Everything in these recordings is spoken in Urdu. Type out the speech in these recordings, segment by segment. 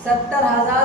70,000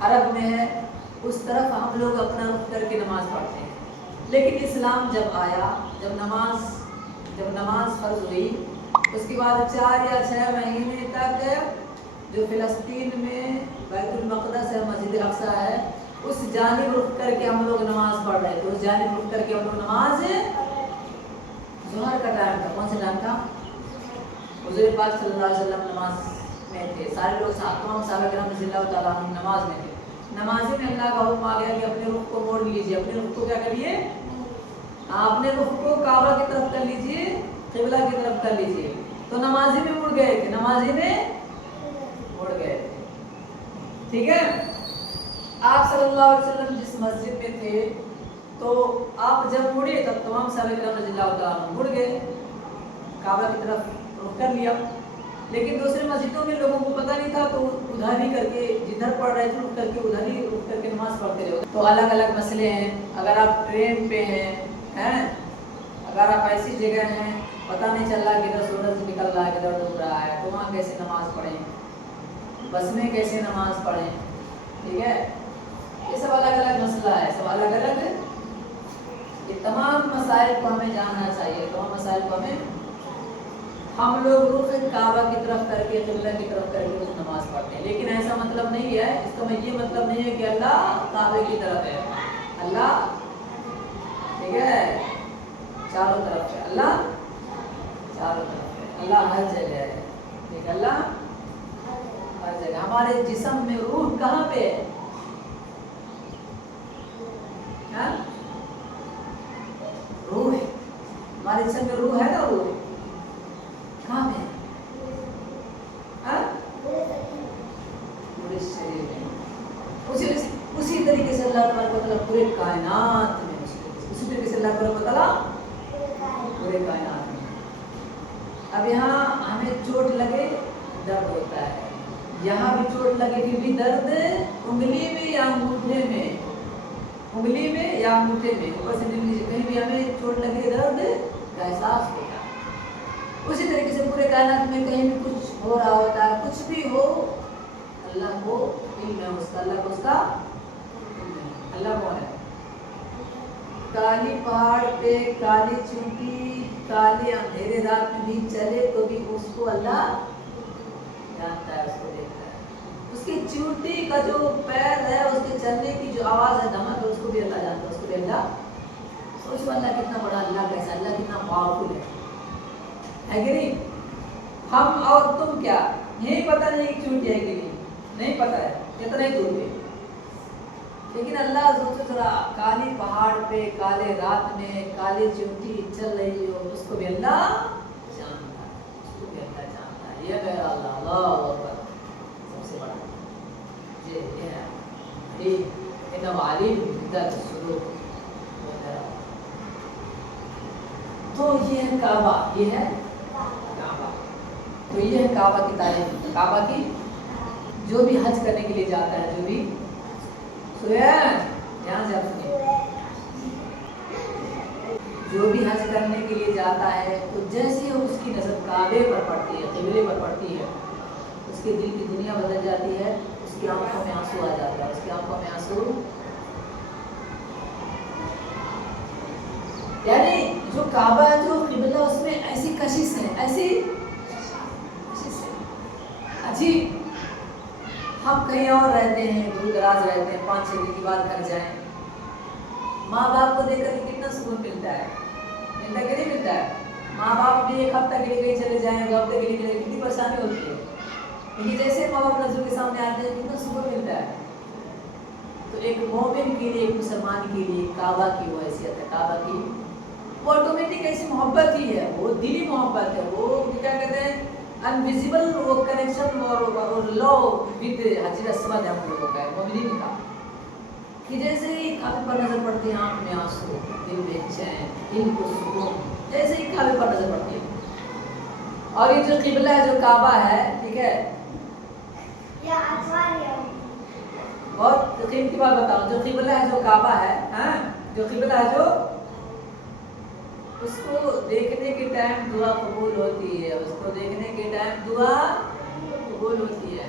عرب میں ہے، اس طرف ہم لوگ اپنا رخ کر کے نماز پڑھتے ہیں. لیکن اسلام جب آیا، جب نماز فرض ہوئی، اس کے بعد 4 یا 6 مہینے تک جو فلسطین میں بیت المقدس ہے، مسجد اقصی ہے، اس جانب رخ کر کے ہم لوگ نماز پڑھ رہے تھے. اس جانب رخ کر کے ہم لوگ نماز، ظہر کا ٹائم تھا. کون سا ٹائم تھا؟ حضور پاک صلی اللہ علیہ وسلم نماز میں تھے. سارے لوگ تمام صحابہ کرام رضی اللہ تعالیٰ عنہ نماز میں تھے. نمازی میں اللہ کا حکم آ گیا کہ اپنے رخ کو موڑ لیجیے. اپنے رخ کو کیا کریے؟ اپنے رخ کو کعبہ کی طرف کر لیجیے، قبلہ کی طرف کر لیجیے. تو نمازی میں مڑ گئے تھے، نمازی میں مڑ گئے تھے. ٹھیک ہے. آپ صلی اللہ علیہ وسلم جس مسجد میں تھے، تو آپ جب مڑے تب تمام صحابہ کرام رضی اللہ تعالیٰ عنہ مڑ گئے، کعبہ کی طرف رخ کر لیا. لیکن دوسرے مسجدوں میں لوگوں کو پتہ نہیں تھا، تو ادھر ہی کر کے جدھر پڑھ رہے تھے رخ کر کے ادھر ہی رخ کر کے نماز پڑھتے رہے. تو الگ الگ مسئلے ہیں. اگر آپ ٹرین پہ ہیں، اگر آپ ایسی جگہ ہیں پتہ نہیں چل رہا کہ ادھر سورج نکل رہا ہے کدھر ڈوب رہا ہے، تو وہاں کیسے نماز پڑھیں؟ بس میں کیسے نماز پڑھیں؟ ٹھیک ہے. یہ سب الگ الگ مسئلہ ہے، سب الگ الگ. یہ تمام مسائل کو ہمیں جاننا چاہیے. تمام مسائل کو ہم لوگ رخ کعبہ کی طرف کر کے، قبلہ کی طرف کر کے نماز پڑھتے ہیں. لیکن ایسا مطلب نہیں ہے، اس کا یہ مطلب نہیں ہے کہ اللہ کعبے کی طرف ہے. اللہ ٹھیک ہے چاروں طرف ہے. اللہ چاروں طرف ہے. اللہ ہر جگہ ہے. ٹھیک ہے. اللہ ہر جگہ. ہمارے جسم میں روح کہاں پہ ہے؟ روح ہے. ہمارے جسم میں روح ہے نا. روح کہاں پہ ہے؟ پورے شریر میں. اسی طریقے سے اللہ تبارک و تعالیٰ پورے کائنات میں، اسی طریقے سے اللہ تبارک و تعالیٰ پورے کائنات میں. اب یہاں ہمیں چوٹ لگے درد ہوتا ہے، یہاں بھی چوٹ لگے پھر بھی درد، انگلی میں یا انگوٹھے میں، انگلی میں یا انگوٹھے میں، اوپر سے نیچے کہیں بھی ہمیں چوٹ لگے درد کا احساس ہوتا ہے. اسی طریقے سے پورے کائنات میں کہیں بھی کچھ ہو رہا ہوتا ہے، کچھ بھی ہو، اللہ کو علم ہے اس کا. اللہ کو اس کا علم ہے. اللہ کون ہے؟ کالی پہاڑ پہ کالی چونٹی کالے اندھیرے رات میں بھی چلے تو بھی اس کو اللہ جانتا ہے، اس کو دیکھتا ہے. اس کی چونٹی کا جو پیر ہے، اس کے چلنے کی جو آواز ہے، دھمک ہے، اس کو بھی اللہ جانتا ہے. اس کو بھی اللہ. سوچو اللہ کتنا بڑا، اللہ کیسا، اللہ کتنا پاورفل ہے کہ نہیں؟ ہم اور تم کیا یہی پتہ نہیں کہ چونٹی ہے کہ نہیں پتہ ہے، کتنے دور پہ. لیکن اللہ سوچو ذرا، کالی پہاڑ پہ کالے رات میں کالی چونٹی چل رہی ہو، اس کو بھی اللہ جانتا ہے. اس کو بھی اللہ جانتا ہے. یہ میرا اللہ، اللہ اکبر، سب سے بڑا. یہ ہے انم علیم بذات الصدور. تو یہ ہے کعبہ، یہ ہے کعبہ. تو یہ ہے کعبہ کی تعریف. کعبہ کی جو بھی حج کرنے کے لیے جاتا ہے، جو بھی یہاں سے آپ سنیے، جو بھی حج کرنے کے لیے جاتا ہے، تو جیسے اس کی نظر کعبے پر پڑتی ہے، قبلے پر پڑتی ہے، اس کے دل کی دنیا بدل جاتی ہے. اس کی آنکھوں میں آنسو آ جاتا ہے. اس کی آنکھوں میں آنسو، یعنی جو کعبہ ہے، جو قبلہ، اس میں ایسی کشش ہے، ایسی کشش ہے عجیب. ہم کہیں اور رہتے ہیں، دور دراز رہتے ہیں، 5-6 دن کی بات کر جائیں، ماں باپ کو دیکھ کر کے کتنا سکون ملتا ہے. ملتا کہ نہیں ملتا ہے؟ ماں باپ بھی 1 ہفتہ کے لیے کہیں چلے جائیں، 2 ہفتے کے لیے چلے جائیں، کتنی پریشانی ہوتی ہے. لیکن جیسے ماں باپ نظروں کے سامنے آتے ہیں، کتنا سکون ملتا ہے. تو ایک مومن کے لیے، ایک مسلمان کے لیے کعبہ کی وہ حیثیت ہے. کعبہ کی وہ آٹومیٹک ایسی محبت ہی ہے، وہ دلی محبت ہے. وہ کیا کہتے ہیں، انویزیبل وہ کنیکشن اور لو ود حجر اسود ہم لوگوں کا ہے، مومنین کا. کہ جیسے ہی کعبے پر نظر پڑتی ہے، آنکھ میں آنسو، دل میں چین، دل کو سکون، جیسے ہی کعبے پر نظر پڑتی ہے. اور یہ جو قبلہ ہے، جو کعبہ ہے، ٹھیک ہے، بہت قیمتی بات بتاؤں. جو قبلہ ہے، جو کعبہ ہے، جو قبلہ ہے، جو اس کو دیکھنے کے ٹائم دعا قبول ہوتی ہے. اس کو دیکھنے کے ٹائم دعا قبول ہوتی ہے.